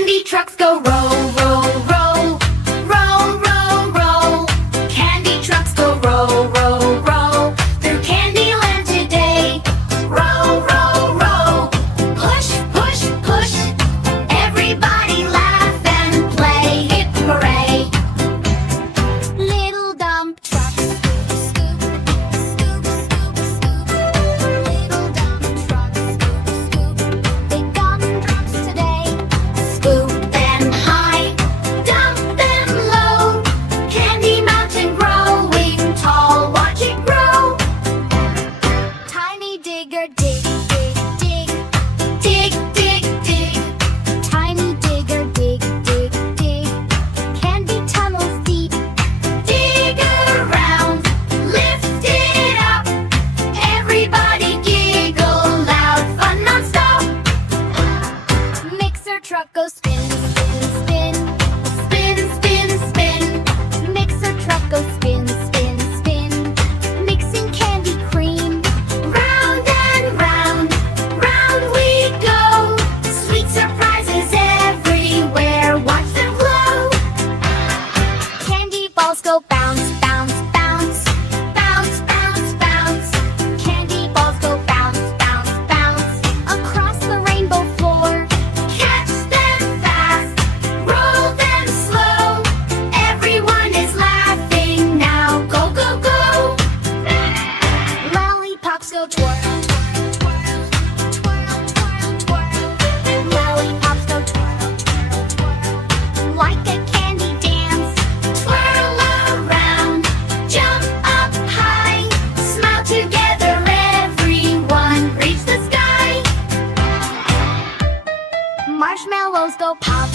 Candy trucks go roll, roll, roll, roll, roll, roll. Candy trucks go roll, roll, roll through Candyland today. Roll, roll, roll. Push, push, push. Everybody laugh and play. Hip hooray. Little dump trucks scoop, scoop, scoop, scoop. Little dump trucks scoop, scoop. Big gumdrops today. Scoop them high, dump them low. Candy mountain growing tall, watch it grow. Tiny digger dig, dig, dig, dig, dig, dig. Tiny digger dig, dig, dig. Candy tunnels deep. Dig around, lift it up. Everybody giggle loud, fun non-stop. Mixer truck goes spin, spin, spin, spin, spin, spin. Mixer truck goes spin, spin, spin. Mixing candy cream. Round and round, round we go. Sweet surprises everywhere, watch them glow. Candy balls go bounce, bounce, bounce. Bounce, bounce, bounce. Candy balls go bounce, bounce, bounce. Across the rainbow floor. Catch them fast, roll them slow. Everyone is laughing now. Go, go, go. Lollipops go twirl, twirl, twirl, twirl, twirl, twirl. Lollipops go twirl, twirl, twirl. Like a candy dance. Twirl around, jump up high. Smile together, everyone. Reach the sky. Marshmallows go pop,